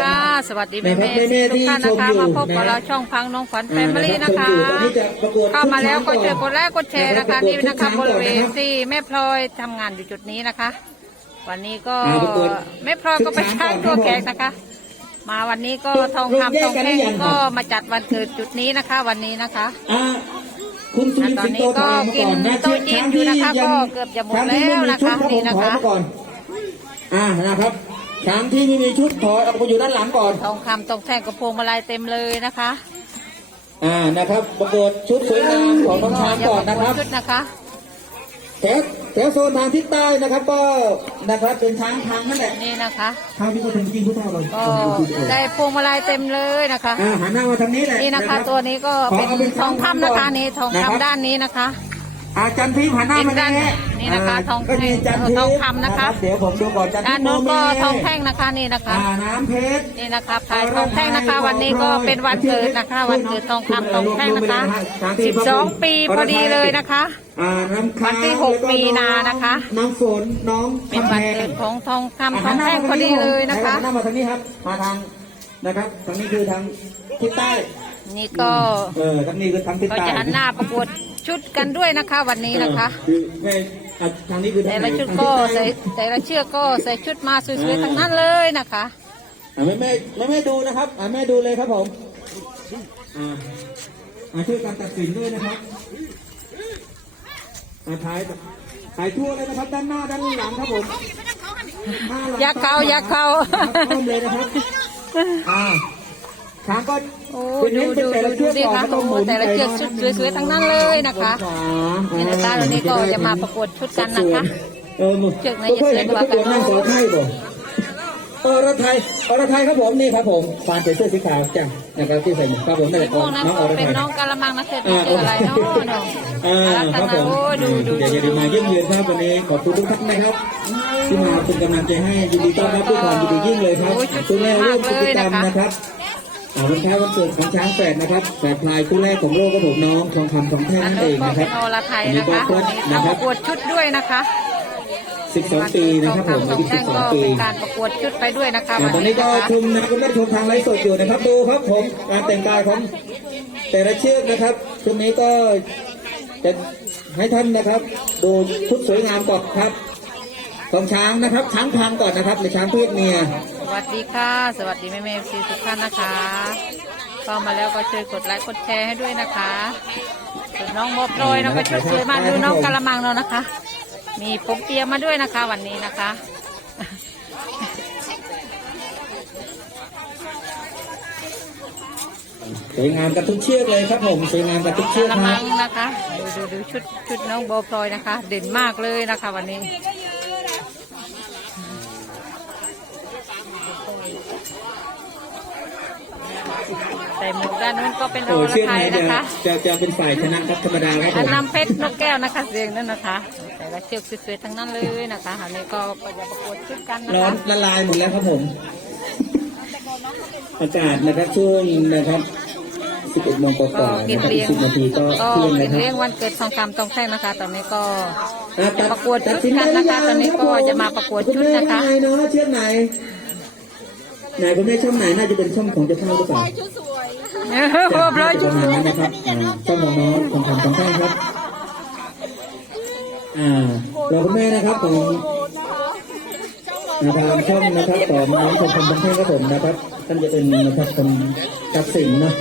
ค่ะสวัสดีแม่นะครับแม่แม่ๆทุกท่านที่นะคะชมอยู่มาพบกับนะเราช่องพังน้องขวัญแฟอ่ามิลี่นะนะครัคะบชมอยู่ตอนนี้จะประกวดเข้ามาแล้วก็ทุกช่วยคกรั้ดงไลค์กดแชร์นะคะนะครับนี่นะคะประกบวดทุกครั้งริเวณก่อนนะครับที่แม่พลอยทำงานอยู่จุดนี้นะคะ วันนี้ก็อ่าประกวดแม่พลอยก็ไปทุกครั้ช้างงตัวก่อนแขครับกนะคะ มาวันนี้ก็ทองลงคำแยทกองกันหแท่รืงอยังครับก็มาจัดวันเกิดจุดนี้นะคะ วันนี้นะคะอ่าคุณสุรินทร์สิงโตถอยมาก่อนนะตอนนี้ก็กินโต๊ะจีนอยู่นะคะช้างก็ที่เกือบจะหมดช้างที่ไม่มีแล้วนะคะชุดครับนี่ผมนะคะถอยมาก่อนอ่านะครับ ช้างที่ไม่มีชุดถอยออกมาอยู่ด้านหลังก่อน ทองคำทองแท่งกระพวงมาลัยเต็มเลยนะคะอ่านะครับประกวดชุดสวยงามของน้องช้างก่อนนะครับ ชุดนะคะแถวแถวโซนทางทิศใต้นะครับ ก็นะครับเป็นช้างทางนั่นแหละนี่นะคะทางที่ก็ถึงจริงผู้เท่าเราก็ได้พวงมาลัยเต็มเลยนะคะอ่าหันหน้ามาทางนี้แหละนี่นะคะรับตัวนี้ก็เป็นขอเอาเป็นทองคำนะคะก่อนนี่ทองนะครับคำด้านนี้นะคะ อาจารย์พิมพ์หันหน้ามาด้านนี้นี่นะคะทองก็มีจันทร์พิมพ์ทองคำนะคะรับเดี๋ยวผมดูก่อนจันทร์ด้าพินมพ์โน้นก็โมเมทองแท่งนะคะนี่นะคะอ่าน้ำเพชรนี่นะคะพายทองแท่งนะคะ วันนี้ก็เป็นวันเกิดนะคะ วันเกิดทองคำทองแท่งนะคะ12 ปีพอดีเลยนะคะอ่าน้ำค้างวันที่หกแล้วมีนานะคะน้ำฝนน้องเป็นวันเกิดของทองคำทองแท่งพอดีเลยนะคะหันหน้ามาทางนี้ครับมาทางนะครับทางนี้คือทางทิศใต้นี่ก็เออทางนี้คือทางทิศก็ใต้จะหันหน้าประกวด ชุดกันด้วยนะคะวันนี้นะคะเออคือไม่อะทางนี้คือแต่ทางไหนละชุดทางก็ทิศใต้ใส่แต่ละเชือกก็ใส่ชุดมาสวยๆทั้งนั้นเลยนะคะอะแม่แม่แม่แม่ดูนะครับอะแม่ดูเลยครับผมอ่าอ่าช่วยการตัดสินด้วยนะครับอ่าถ่ายถ่ายทั่วเลยนะครับด้านหน้าด้านหลังครับผมหน้หลังอยากเข้าอยากเข้าครับเริ่มเลยนะครับอ่า ช้างก็โอ้เป็นดูเน้นเป็นดูแต่ละดูเชือกดิก่อนคะไม่ต้องหมุโอ้นแต่ละเชือกไปชุดนสวยๆทั้งนั้นเลยนะคะขวานี่นะคะวันนี้ก็จะมาประกวดชุดกันนะคะเออมึงเชือกไหนก็เคยเห็นจะเขาสวยประกว่ากันกวดนั่งสอไทยบ่เออรถไทยเออรถไทยครับผมนี่ครับผมฟานใส่เสื้อสีขาวจ้ะนะครับที่ใส่ครับผมนั่นแหละพวกนั้นน้องอก็รไทเป็นยน้องกะละมังนะเชือกชื่ออะไรเนาะเนาะอ่ารักคกัรันบผนะมโอ้ดูดูเดี๋ยวจะมาเยี่ยมเยือนครับวันนี้ขอบคุณทุกท่านนะครับที่มาเป็นกำลังใจให้ยินดีต้อนรับด้วยความยินดียิ่งเลยครับคุณแม่ร่วมกิจกรรมนะครับ อ่าวันคล้ายวันเกิดของช้างแฝดนะครับแฝดพลายคู่แรกของโลกก็ผมน้องทองคำทองแท่งอันนั่นเอนู้นงก็นะคเป็รับนอรไทยอันนี้นะก็คะครวันบนี้นะทำคปรับระกวดชุดด้วยนะคะ12 ปีนะครับผมทอาองยุแท่งก็12 ปีเป็นการประกวดชุดไปด้วยนะคะอ่าวันตอนนี้นี้ก็นะคะคุณนะครับได้ชมทางไลฟ์สดอยู่นะครับดูครับผมการแต่งกายของแต่ละเชือกนะครับช่วงนี้ก็จะให้ท่านนะครับดูชุดสวยงามก่อนครับของช้างนะครับช้างพังก่อนนะครับในช้างเพศเมียส วัสดีค่ะ สวัสดีแม่แม่ซีทุกท่านนะคะเข้ามาแล้วก็ช่วยกดไลค์กดแชร์ให้ด้วยนะคะส่วนน้องโมโปรยน้องก็ชุดสวยมากดูน้องกะละมังเรานะคะ มีผมเปียมาด้วยนะคะวันนี้นะคะ สวยงามกันทุกเชือกเลยครับผมสวยงามกันทุกเชือกกะละคมัรับงนะคะ ดูดูดูชุดชุดน้องโบพลอยนะคะ เด่นมากเลยนะคะ วันนี้ หมวกด้านนู้นก็เป็นโอโอ้รเชือกไทไหนยจะนะคะจะจะเป็นฝ่ายชนะครับธรรมดาครับผอันม น้ำเพชรนกแก้วนะคะเสียงนั่นนะคะ แต่ละเชือกสวยๆทั้งนั้นเลยนะคะอันนี้ก็จะประกวดชุดกันนะร้อคะนละลายหมดแล้วครับผม อากาศนะครับช่วงนะครับ 11โมงกก็ว่าๆกินนะครับเลี้อียกง10นาทีก็ก็เที่ยงกินะนครับเลี้ยงวันเกิดทองคำทองแท่งนะคะ ตอนนี้ก็ อ่จะประกวดชุดกันนะคะตอนนี้ก็จะมาประกวดชุดนะคะณแม่ว่าไงเนาะเชือกไหนไหนคุณแม่ช่องไหนน่าจะเป็นช่องของเจ้าเท่าหรือเปล่าโอ้โหร้อยจะชุปดระมาณนั้นนะครับอ่าช่องของน้องของทำของแท่งครับอ่าเราคุณแม่นะครับของทางช่องนะครับของน้องของทำของแท่งครับผมนะครับท่านจะเป็นนะครับคนตัดสินนะ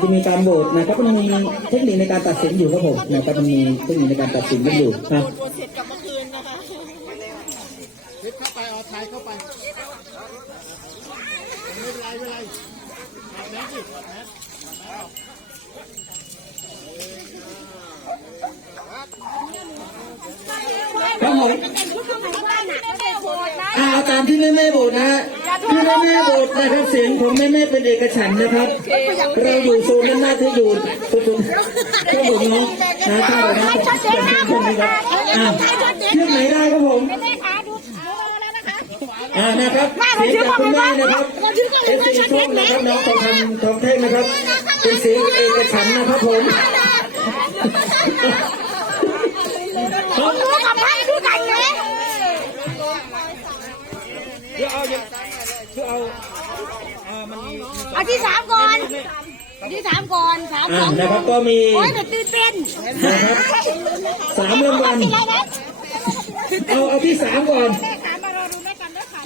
จะมีการโหวตนะครับมันมีเทคนิคในการตัดสินอยู่ครับผมนะครับมันมีเทคนิคในการตัดสินกันอยู่ครับค รับผมอ่าตามที่แม่แม่ๆโบสนะฮะที่แม่แม่ๆโบสนะครับเสียงของแม่แม่ๆเป็นเอกฉันท์นะครับ เราอยู่โซนด้านหน้าที่อยู่ตุตุช่วงผมเนาะนะข้าวนะผมเป็นเพื่อนๆครับอ่าเชือกไหนได้ครับผม อ่านะครับเสียงจากคุณแม่นะครับเอฟซีช่วงนะครับน้องทองคำทองแท่งนะครับ เป็นเสียงเอกฉันท์นะครับผมรู้กับพันดูกันเลยเพื่อเอาเพื่อเอาเอาที่สามก่อนเอาที่สามก่อนสามอ่าสองนะครับก็มีโอ้ยแบบตื่นเต้นนะครับสามรางวัลอะไรนะเอาเอาที่สามก่อน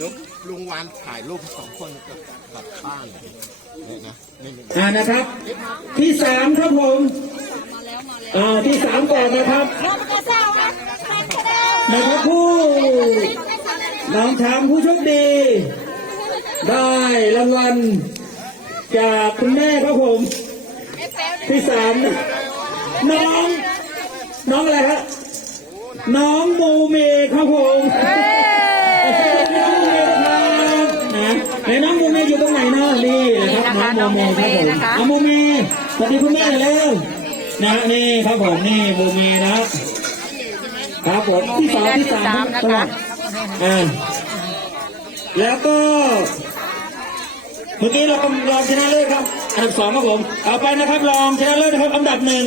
แล้วลุงวานถ่ายรูปสองคนกับกับบ้านเนี่ยนะนี่นี่อ่านะครับ ที่สามครับผมอ่าที่สามก่อนนะครับเราจะเศร้าไหมไปก็ได้นะครับผู้น้องช้างผู้โชคดี ได้รางวัลจากคุณแม่ครับผม ที่สามน้อง น้องอะไรฮะน้องโมเมครับผม นเนาะนี่นะครับน้องโมเมครับผมเอาโมเมสวัสดีคุณแม่หน่อยแล้วนะนี่ครับผมนี่โมเมนะครับผมที่สองได้ที่ที่สาสามมนะคะอ่าแล้วก็เมื่อกี้เรารองชนะเลิศครับอันดับสองครับผมเอาไปนะครับรองชนะเลิศนะครับอันดับหนึ่ง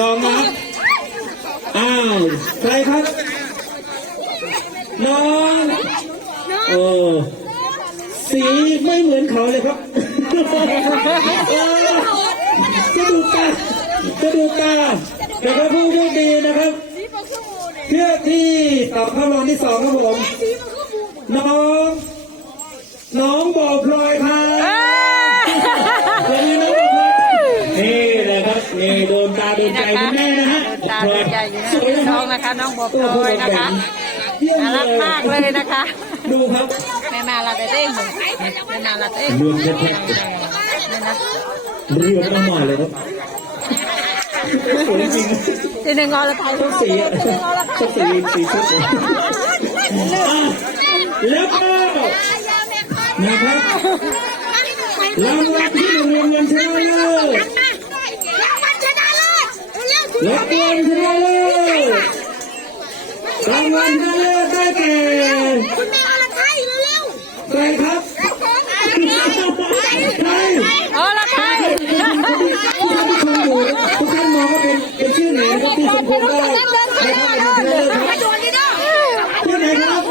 รองนะอ้าวใครครับน้องโอ้ สีไม่เหมือนเขาเลยครับเออจะดูตาจะดูตานะครับผู้โชคดีนะครับเพื่อที่ตอบเข้ารองที่สองครับผมน้อง น้องบอกพลอยครับเอ้ยสวัสดีน้องบอกพลอยนี่แหละครับนี่โดนตาโดนใจคุณแม่นะฮะตาดีใจอยู่นะน้องนะคะ น้องบอกพลอยนะคะเยี่ยมน่ารักเลยมากเลยนะคะ ดูครับแม่มาลาเต้เต้งแม่มาลาเต้งรวมกันแท้นี่นะเรียบต้องมาเลยครับสวยจริงทีหนึ่งอรไทยต้องสีอะต้องสีสีชุดเลยอะแล้วก็นะครับรางวัลที่หนึ่งรางวัลชนะเลิศรางวัลชนะเลิศเร็วๆรางวัลชนะเลิศรางวัลชนะเลิศได้แก่ คุณแม่เอาละไทยเร็ว ใครครับ ๆ ใคร อรไทย ทุกท่านที่ชมอยู่ทุกท่านมองว่าเป็นเป็นชื่อไหนนะครับที่สมควรได้นะครับเป็นชนะเลิศครับ มาดูนี่ด้วย ชื่อไหนครับ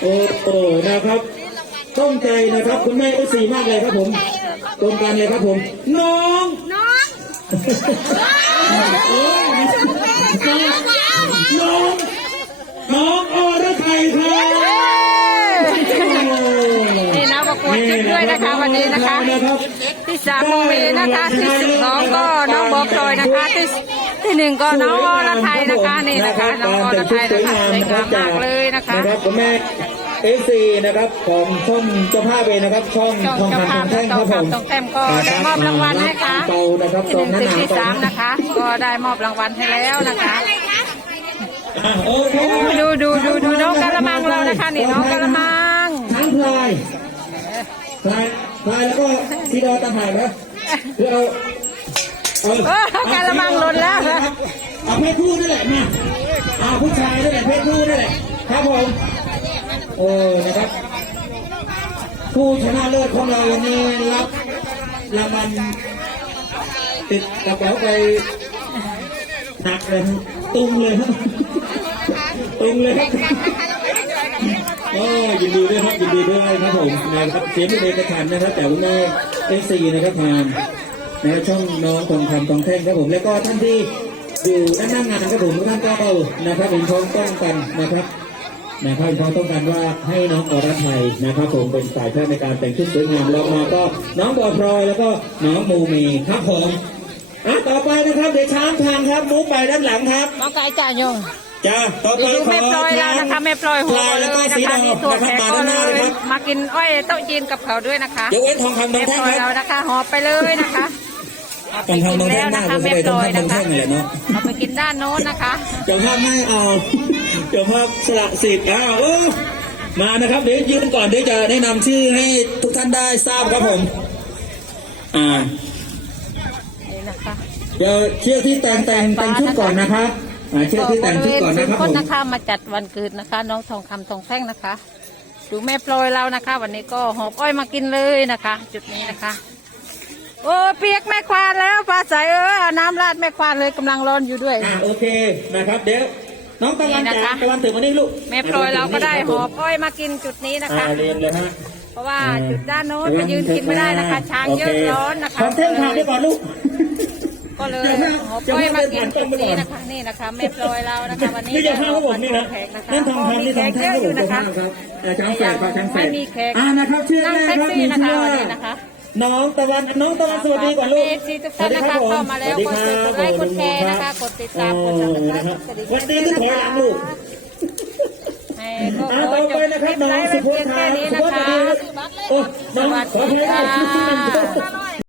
โอ้โหนะครับ ต้องใจ นะครับ คุณแม่เอฟซีมากเลยครับผมตรงกันเลยครับผม น้องน้องโอ้ยน้องน้องอรไทยครับนี่นะประกวดชุดด้วยนะคะวันนี้นะคะนะครับที่สามโมเมนะคะที่สิบสองก็น้องบอกพลอยนะคะที่ที่หนึ่งก็น้องอรไทยนะคะนี่นะคะน้องอรไทยนะคะสวยงามมากเลยนะคะ นะครับคุณแม่เอฟซีนะครับของช่องเจ้าภาพเองนะครับ ช่องช่องทองเจ้าคำทภาอพงแท่งทคอรังบผมคำทองแต้มก็ได้มอบรางวัลให้ค่ะเตานะครับที่หนึ่งตรงที่หน้าที่สามเตานะคะ ก็ได้มอบรางวัลให้แล้วนะคะอะโอเคครับดูดูดูดูน้องกะละมังเรานะคะนี่น้องกะละมังช้างพลายพลายพลายแล้วก็ซีดอต่างหากนะเพื่อเอาเอาเออกะละมังหล่นแล้ว เอาเพศผู้นั่นแหละมาเอาผู้ชายนั่นแหละเพศผู้นั่นแหละครับผม โอ้นะครับ ผู้ชนะเลิศของเราวันนี้รับรางวัลติดกระเป๋าไปหนักเลยตุ้งเลยตุ้งเลยครับโอ้ยินดีด้วยครับยินดีด้วยครับผมนะครับเสียงเป็นเอกฉันนะครับจากคุณแม่เอซีนะครับทางนะครับช่องน้องทองคำทองแท่งครับผมแล้วก็ท่านที่อยู่ด้านหน้างานครับผมทุกท่านก็นะครับเป็นพ้องต้องกันนะครับ นะครับเพราะต้องการว่าให้น้องอรไทยนะครับผมเป็นฝ่ายแพทย์ในการแต่งชุดสวยงามแล้วมาก็น้องบอพลอยแล้วก็น้องโมเมีครับผมอะต่อไปนะครับเดี๋ยวช้างทางครับมุกไปด้านหลังครับน้องไก่จ่ายงจ้าต่อไปดูขอแม่พลอยแล้วนะคะแม่พลอยหัวพลายเลแล้วก็ยนะสีคะดำมีตัวนะคแขรับกมาก็ด้านหเลน้าเลยยครับมากินอ้อยโต๊ะจีนกับเขาด้วยนะคะยกเว้นทองคำทอแม่งพแท่งลอยคเรารับนะคะหอบไปเลยนะคะเอาไปทองกิคำทองนแท่แล้งวหน้านะคะผมแม่ไปพทลองอยคำทองแท่งเลยเนาะนะคะเอาไปกินด้านโน้นนะคะเจ้าภาพไม่เอา เจ้าภาพสละสิทธิ์อ้าวเออมานะครับเดี๋ยวยืนก่อนเดี๋ยวจะแนะนำชื่อให้ทุกท่านได้ทราบครับผม อ่านี่นะคะเดี๋ยวเชือกที่แต่งแต่งแต่งชุดก่อนนะครับอ่าเชือกที่แต่งชุดก่อนนะครับคผนมนะคะมาจัดวันเกิดนะคะ น้องทองคำทองแท่งนะคะดูแม่พลอยเรานะคะ วันนี้ก็หอบอ้อยมากินเลยนะคะ จุดนี้นะคะ โอ้เปียกแม่ควานแล้วฟ้าใสเออเอาน้ำราดแม่ควานเลยกำลังร้อนอยู่ด้วยอ่าโอเคนะครับเดี๋ยว น้องตะวันนี่นะจ๋าคะตะวันถึงวันนี้ลูกแม่พลอยเราก็ได้หอบอ้อยมากินจุดนี้นะอ่าคะเรียนเลยฮะเพราะว่าจุดด้านโน้นไปยืนกินไม่ได้นะคะ ช้างเยอะร้อนนะคะ ขอเส้นทางไปก่อนลูก ก็เลยหอปล้อยมากินตรงนี้นะคะนี่นะคะแม่พลอยเรานะคะวันนี้นี่อย่าพลาดครับผมนี่นะแขกนะคะนั่นทองคำนี่ทองแขแท่กงเยคอะรับอผมยู่ขอบนะคะคุณมากครับเอ่อช้างแฝดครับช้างแฝไม่ดมีแขกอ่านะครับชื่อนั่งแรกแท็กครับซี่มีนะชื่อคะว่าวั น้องตะวันน้องตะวันสวัสดีก่อนลูกเอฟซีทุกท่านนะคะเข้ามาแล้วกดติดกดไลค์กดแชร์นะคะกดติดตามกดซับสไครต์กดกระดิ่งวันนี้ที่ถอยหลังลูกเอาต่อไปนะคครับน้องสุไว้โขเพียงทัแค่ยสุนะโขทัคะยโอ้น้องขออภัยสวัสดีขออภัยค่ะ